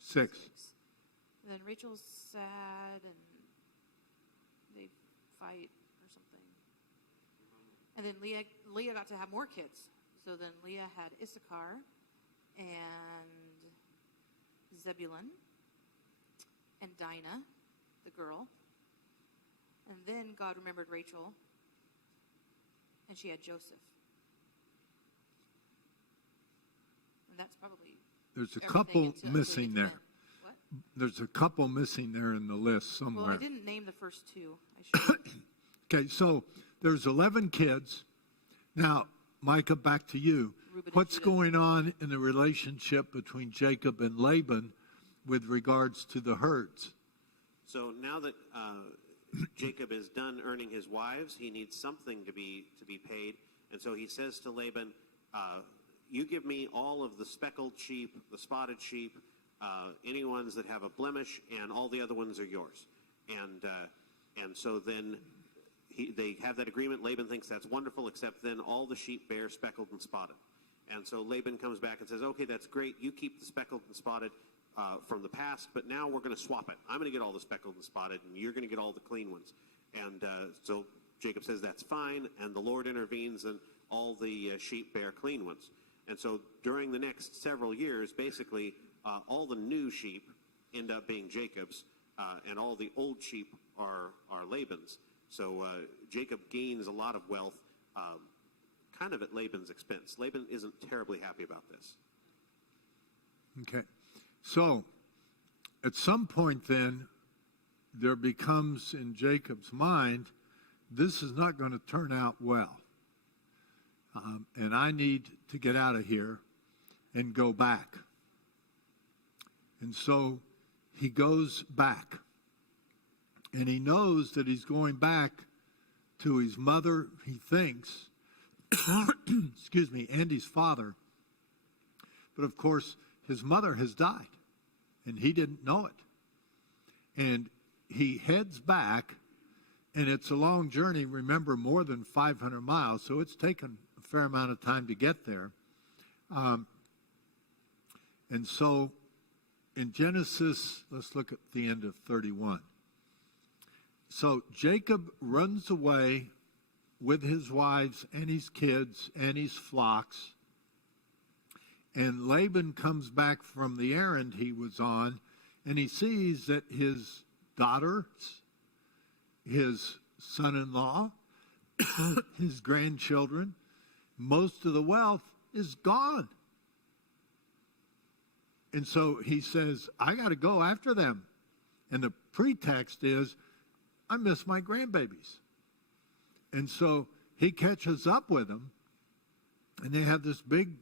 6. And then Rachel's sad and they fight or something. And then Leah got to have more kids. So then Leah had Issachar and Zebulun and Dinah, the girl. And then God remembered Rachel, and she had Joseph. And that's probably There's a everything couple until missing we get to there. then. What? There's a couple missing there in the list Well, somewhere. I didn't name the first two. I should. Okay, so there's 11 kids. Now, Micah, back to you. Reuben and What's Judah. going on in the relationship between Jacob and Laban with regards to the herds? So now that Jacob is done earning his wives, he needs something to be paid, and so he says to Laban, "You give me all of the speckled sheep, the spotted sheep, any ones that have a blemish, and all the other ones are yours." And so then they have that agreement. Laban thinks that's wonderful, except then all the sheep bear speckled and spotted. And so Laban comes back and says, "Okay, that's great. You keep the speckled and spotted from the past, but now we're going to swap it. I'm going to get all the speckled and spotted, and you're going to get all the clean ones." And so Jacob says that's fine, and the Lord intervenes, and all the sheep bear clean ones. And so during the next several years, basically, all the new sheep end up being Jacob's, and all the old sheep are Laban's. So Jacob gains a lot of wealth, kind of at Laban's expense. Laban isn't terribly happy about this. Okay. So, at some point then, there becomes in Jacob's mind, this is not going to turn out well. And I need to get out of here and go back. And so he goes back. And he knows that he's going back to his mother, he thinks, excuse me, and his father. But of course, his mother has died, and he didn't know it. And he heads back, and it's a long journey, remember, more than 500 miles, so it's taken a fair amount of time to get there. And so in Genesis, let's look at the end of 31. So Jacob runs away with his wives and his kids and his flocks. And Laban comes back from the errand he was on, and he sees that his daughters, his son-in-law, his grandchildren, most of the wealth is gone. And so he says, I got to go after them. And the pretext is, I miss my grandbabies. And so he catches up with them, and they have this big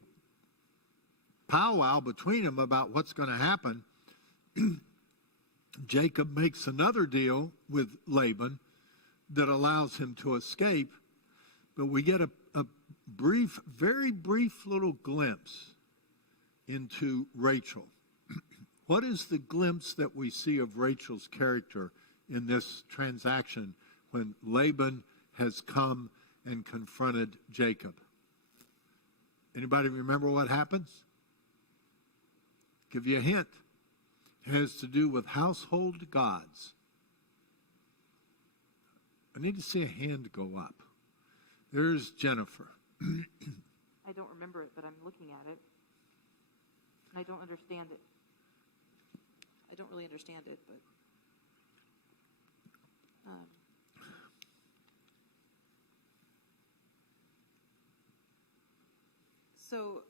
powwow between them about what's going to happen. Jacob makes another deal with Laban that allows him to escape, but we get a brief, very brief little glimpse into Rachel. What is the glimpse that we see of Rachel's character in this transaction when Laban has come and confronted Jacob? Anybody remember what happens? Give you a hint. It has to do with household gods. I need to see a hand go up. There's Jennifer. I don't remember it, but I'm looking at it. And I don't understand it. I don't really understand it, but so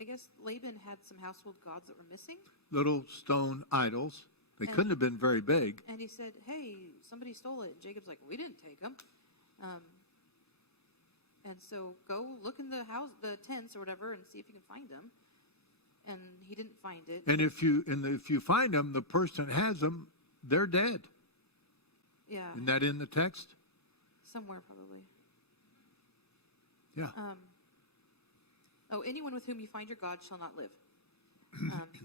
I guess Laban had some household gods that were missing. Little stone idols. They And- couldn't have been very big. And he said, hey, somebody stole it. And Jacob's like, we didn't take them. And so go look in the house, the tents or whatever, and see if you can find them. And he didn't find it. And if you find them, the person has them, they're dead. Yeah, Isn't that in the text? somewhere probably. Yeah. Anyone with whom you find your God shall not live.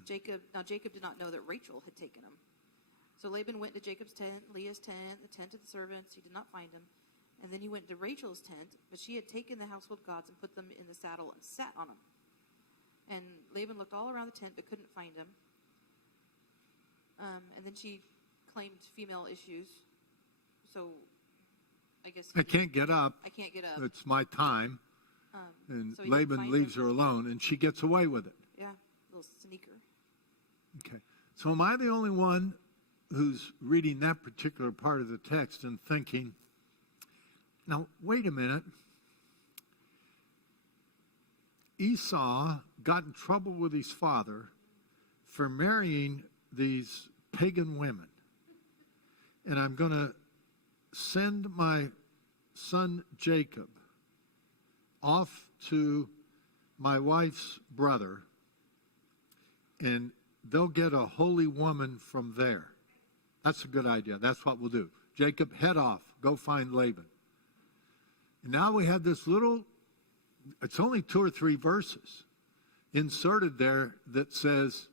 Jacob did not know that Rachel had taken him. So Laban went to Jacob's tent, Leah's tent, the tent of the servants. He did not find him. And then he went to Rachel's tent, but she had taken the household gods and put them in the saddle and sat on them. And Laban looked all around the tent but couldn't find him. And then she claimed female issues. So I guess I can't get up. I can't get up. It's my time. And so he didn't Laban find leaves him. her alone, and she gets away with it. Yeah, little sneaker. Okay. So am I the only one who's reading that particular part of the text and thinking, now, wait a minute. Esau got in trouble with his father for marrying these pagan women. And I'm going to send my son Jacob off to my wife's brother, and they'll get a holy woman from there. That's a good idea. That's what we'll do. Jacob, head off. Go find Laban. And now we have this little, it's only 2 or 3 verses inserted there that says,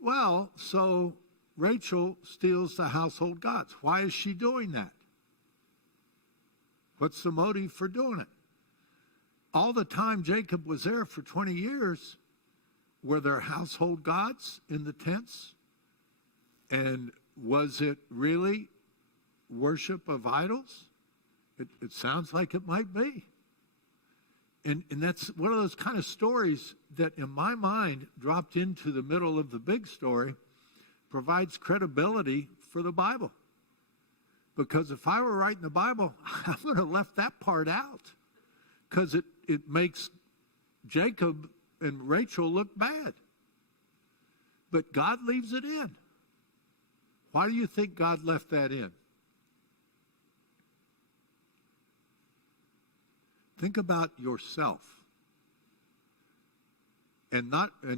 well, so Rachel steals the household gods. Why is she doing that? What's the motive for doing it? All the time Jacob was there for 20 years, were there household gods in the tents? And was it really worship of idols? It sounds like it might be. And that's one of those kind of stories that, in my mind, dropped into the middle of the big story, provides credibility for the Bible. Because if I were writing the Bible, I would have left that part out. Because it makes Jacob and Rachel look bad. But God leaves it in. Why do you think God left that in? Think about yourself. And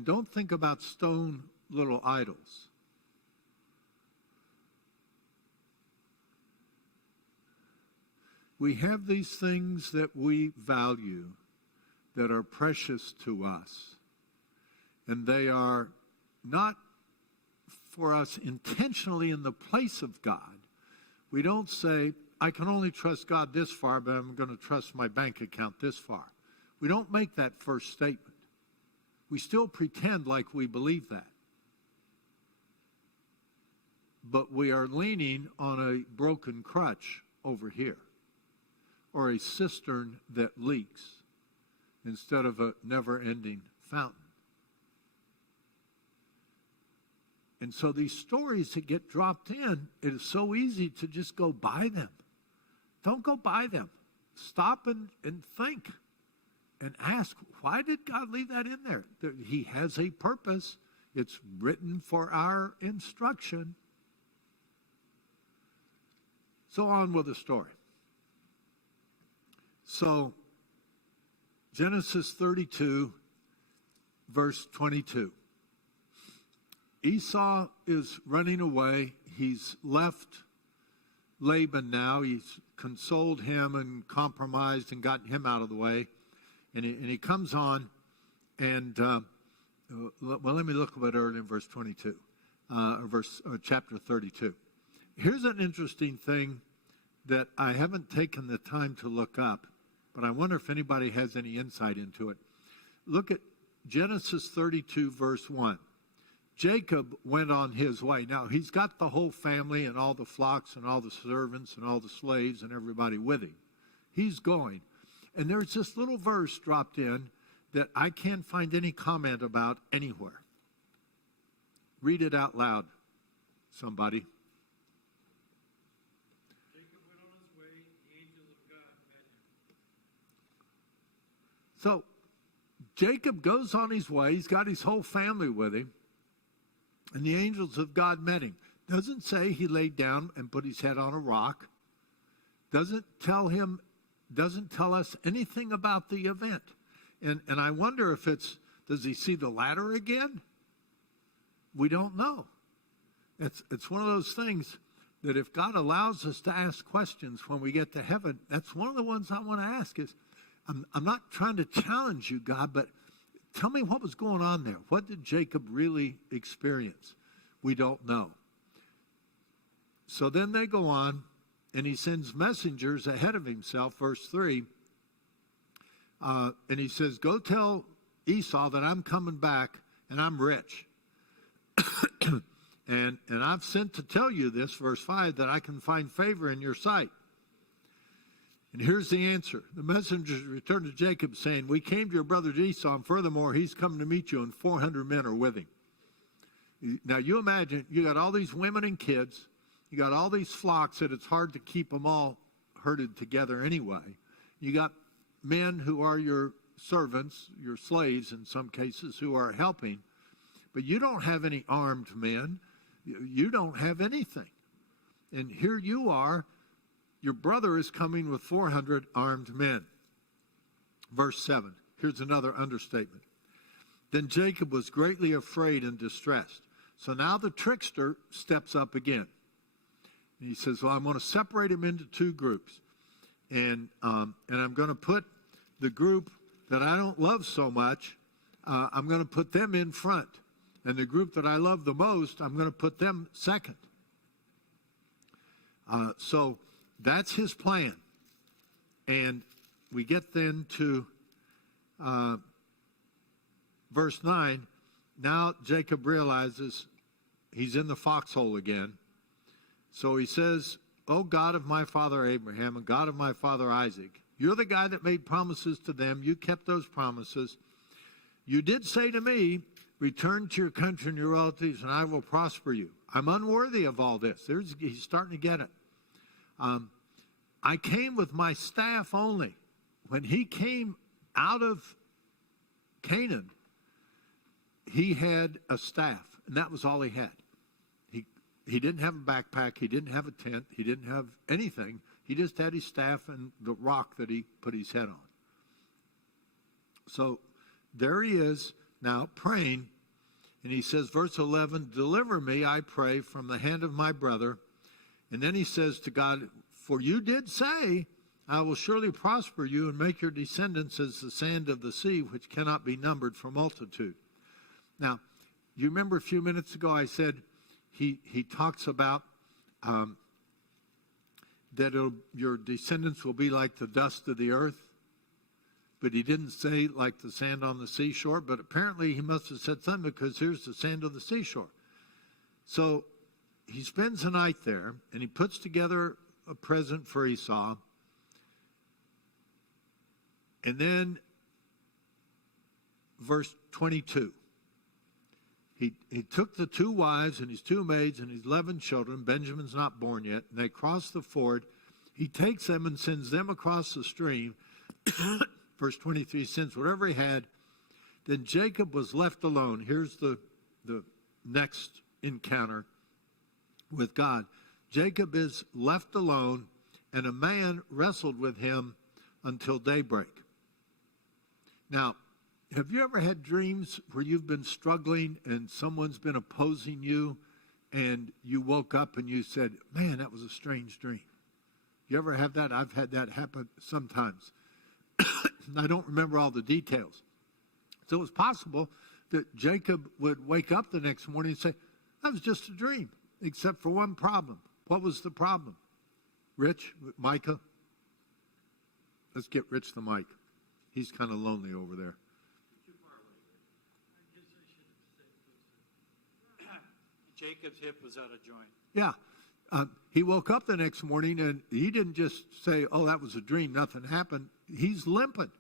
don't think about stone little idols. We have these things that we value that are precious to us. And they are not for us intentionally in the place of God. We don't say, I can only trust God this far, but I'm going to trust my bank account this far. We don't make that first statement. We still pretend like we believe that. But we are leaning on a broken crutch over here, or a cistern that leaks instead of a never-ending fountain. And so these stories that get dropped in, it is so easy to just go buy them. Don't go buy them. Stop and think and ask, why did God leave that in there? He has a purpose. It's written for our instruction. So on with the story. So Genesis 32, verse 22. Esau is running away. He's left Laban now. He's consoled him and compromised and gotten him out of the way. And he comes on, and let me look a bit early in verse 22, chapter 32. Here's an interesting thing that I haven't taken the time to look up, but I wonder if anybody has any insight into it. Look at Genesis 32, verse 1. Jacob went on his way. Now, he's got the whole family and all the flocks and all the servants and all the slaves and everybody with him. He's going. And there's this little verse dropped in that I can't find any comment about anywhere. Read it out loud, somebody. Jacob went on his way, the angels of God met him. So, Jacob goes on his way. He's got his whole family with him. And the angels of God met him. Doesn't say he laid down and put his head on a rock. doesn't tell us anything about the event. And I wonder if does he see the ladder again? We don't know. It's one of those things that if God allows us to ask questions when we get to heaven, that's one of the ones I want to ask is, I'm not trying to challenge you, God, but tell me what was going on there. What did Jacob really experience? We don't know. So then they go on, and he sends messengers ahead of himself, verse 3. And he says, go tell Esau that I'm coming back and I'm rich. and I've sent to tell you this, verse 5, that I can find favor in your sight. And here's the answer. The messengers returned to Jacob saying, we came to your brother Esau, and furthermore, he's coming to meet you, and 400 men are with him. Now you imagine, you got all these women and kids, you got all these flocks that it's hard to keep them all herded together anyway. You got men who are your servants, your slaves in some cases, who are helping. But you don't have any armed men. You don't have anything. And here you are. Your brother is coming with 400 armed men. Verse 7. Here's another understatement. Then Jacob was greatly afraid and distressed. So now the trickster steps up again. And he says, well, I'm going to separate him into two groups. And I'm going to put the group that I don't love so much, I'm going to put them in front. And the group that I love the most, I'm going to put them second. So that's his plan. And we get then to verse 9. Now Jacob realizes he's in the foxhole again. So he says, O God of my father Abraham and God of my father Isaac, you're the guy that made promises to them. You kept those promises. You did say to me, return to your country and your relatives, and I will prosper you. I'm unworthy of all this. He's starting to get it. I came with my staff only. When he came out of Canaan, he had a staff, and that was all he had. He didn't have a backpack. He didn't have a tent. He didn't have anything. He just had his staff and the rock that he put his head on. So there he is now praying, and he says, verse 11, deliver me, I pray, from the hand of my brother. And then he says to God, for you did say, I will surely prosper you and make your descendants as the sand of the sea, which cannot be numbered for multitude. Now, you remember a few minutes ago I said he talks about that your descendants will be like the dust of the earth. But he didn't say like the sand on the seashore. But apparently he must have said something, because here's the sand of the seashore. So he spends the night there, and he puts together a present for Esau. And then verse 22. He took the two wives and his two maids and his 11 children. Benjamin's not born yet. And they cross the ford. He takes them and sends them across the stream. Verse 23, sends whatever he had. Then Jacob was left alone. Here's the next encounter with God. Jacob is left alone, and a man wrestled with him until daybreak. Now, have you ever had dreams where you've been struggling and someone's been opposing you, and you woke up and you said, man, that was a strange dream? You ever have that? I've had that happen sometimes. I don't remember all the details. So it was possible that Jacob would wake up the next morning and say, that was just a dream, except for one problem. What was the problem? Rich, Micah? Let's get Rich the mic. He's kind of lonely over there. Jacob's hip was out of joint. Yeah. He woke up the next morning, and he didn't just say, oh, that was a dream, nothing happened. He's limping,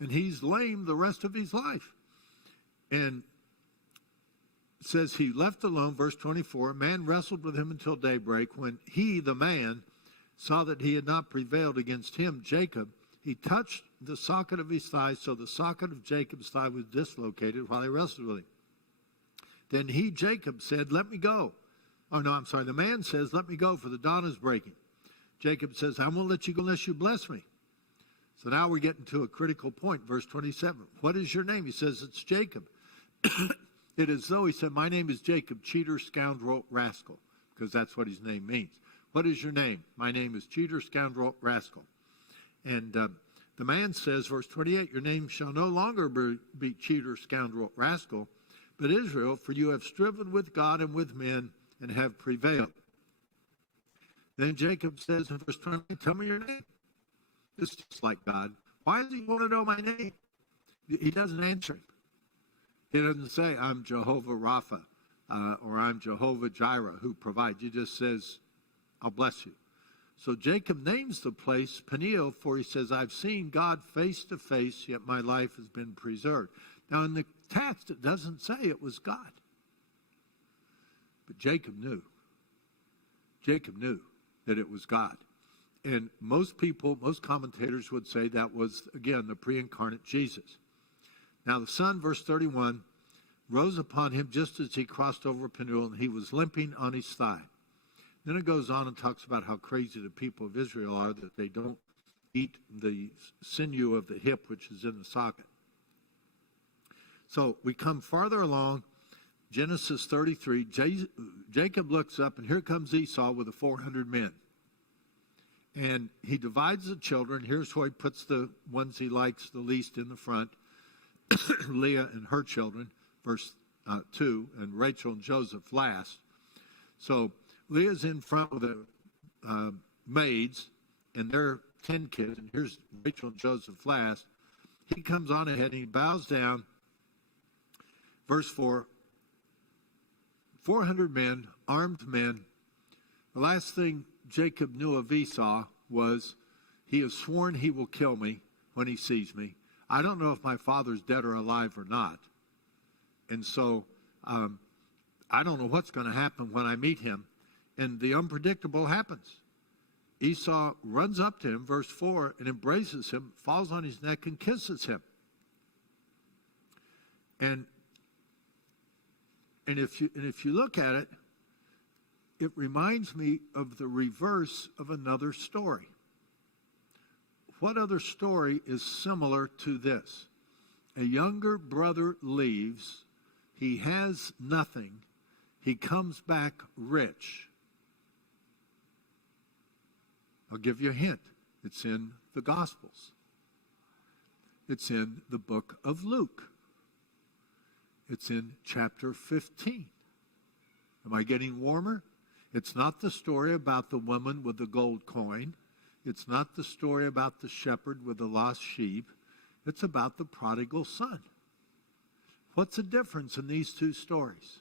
and he's lame the rest of his life. And it says he left alone, verse 24, a man wrestled with him until daybreak. When he, the man, saw that he had not prevailed against him, Jacob, he touched the socket of his thigh, so the socket of Jacob's thigh was dislocated while he wrestled with him. Then he, Jacob, said, let me go. Oh, no, I'm sorry. The man says, let me go, for the dawn is breaking. Jacob says, I won't let you go unless you bless me. So now we're getting to a critical point, verse 27. What is your name? He says, it's Jacob. It is though he said, my name is Jacob, cheater, scoundrel, rascal, because that's what his name means. What is your name? My name is cheater, scoundrel, rascal. And the man says, verse 28, your name shall no longer be cheater, scoundrel, rascal, but Israel, for you have striven with God and with men and have prevailed. Then Jacob says in verse 20, tell me your name. This is just like God. Why does he want to know my name? He doesn't answer him. He doesn't say, I'm Jehovah Rapha, or I'm Jehovah Jireh, who provides. He just says, I'll bless you. So Jacob names the place Peniel, for he says, I've seen God face to face, yet my life has been preserved. Now in the text, it doesn't say it was God. But Jacob knew. Jacob knew that it was God. And most people, most commentators would say that was, again, the pre-incarnate Jesus. Now the sun, verse 31, rose upon him just as he crossed over Peniel, and he was limping on his thigh. Then it goes on and talks about how crazy the people of Israel are, that they don't eat the sinew of the hip, which is in the socket. So we come farther along, Genesis 33. Jacob looks up, and here comes Esau with the 400 men. And he divides the children. Here's where he puts the ones he likes the least in the front. Leah and her children, verse 2, and Rachel and Joseph last. So Leah's in front with the maids, and they're 10 kids, and here's Rachel and Joseph last. He comes on ahead, and he bows down. Verse 4, 400 men, armed men. The last thing Jacob knew of Esau was, he has sworn he will kill me when he sees me. I don't know if my father's dead or alive or not. And so I don't know what's going to happen when I meet him. And the unpredictable happens. Esau runs up to him, verse 4, and embraces him, falls on his neck and kisses him. And if you look at it, it reminds me of the reverse of another story. What other story is similar to this? A younger brother leaves. He has nothing. He comes back rich. I'll give you a hint. It's in the Gospels. It's in the book of Luke. It's in chapter 15. Am I getting warmer? It's not the story about the woman with the gold coin. It's not the story about the shepherd with the lost sheep. It's about the prodigal son. What's the difference in these two stories?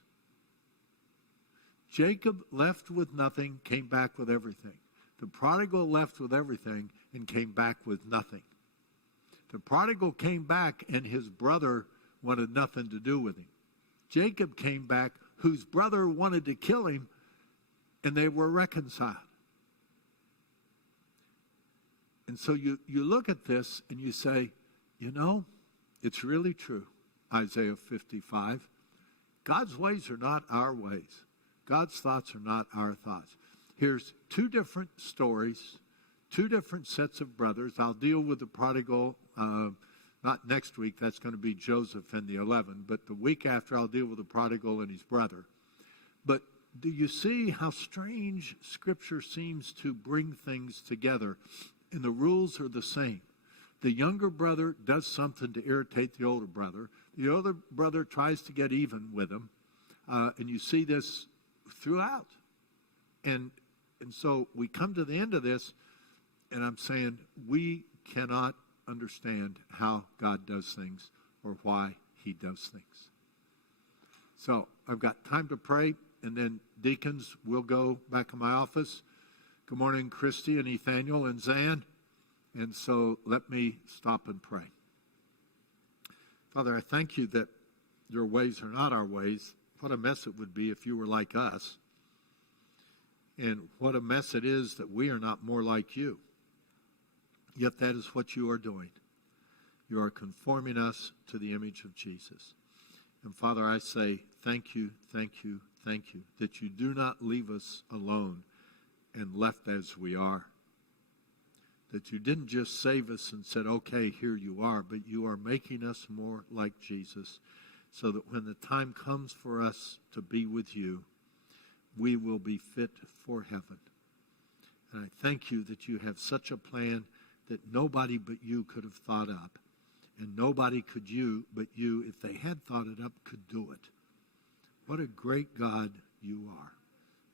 Jacob left with nothing, came back with everything. The prodigal left with everything and came back with nothing. The prodigal came back and his brother wanted nothing to do with him. Jacob came back, whose brother wanted to kill him, and they were reconciled. And so you look at this and you say, you know, it's really true. Isaiah 55. God's ways are not our ways. God's thoughts are not our thoughts. Here's two different stories, two different sets of brothers. I'll deal with the prodigal, not next week. That's going to be Joseph and the 11. But the week after, I'll deal with the prodigal and his brother. But do you see how strange Scripture seems to bring things together? And the rules are the same. The younger brother does something to irritate the older brother. The older brother tries to get even with him. And you see this throughout. And so we come to the end of this, and I'm saying we cannot understand how God does things or why he does things. So I've got time to pray, and then deacons will go back in my office. Good morning, Christy and Nathaniel and Zan. And so let me stop and pray. Father, I thank you that your ways are not our ways. What a mess it would be if you were like us. And what a mess it is that we are not more like you. Yet that is what you are doing. You are conforming us to the image of Jesus. And Father, I say thank you, thank you, thank you that you do not leave us alone and left as we are. that you didn't just save us and said, okay, here you are, but you are making us more like Jesus so that when the time comes for us to be with you, we will be fit for heaven. And I thank you that you have such a plan that nobody but you could have thought up. And nobody but you, if they had thought it up, could do it. What a great God you are.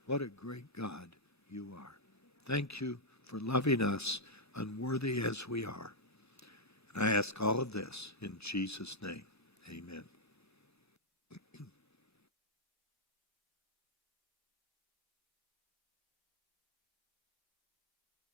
What a great God you are. Thank you for loving us, unworthy as we are. And I ask all of this in Jesus' name. Amen.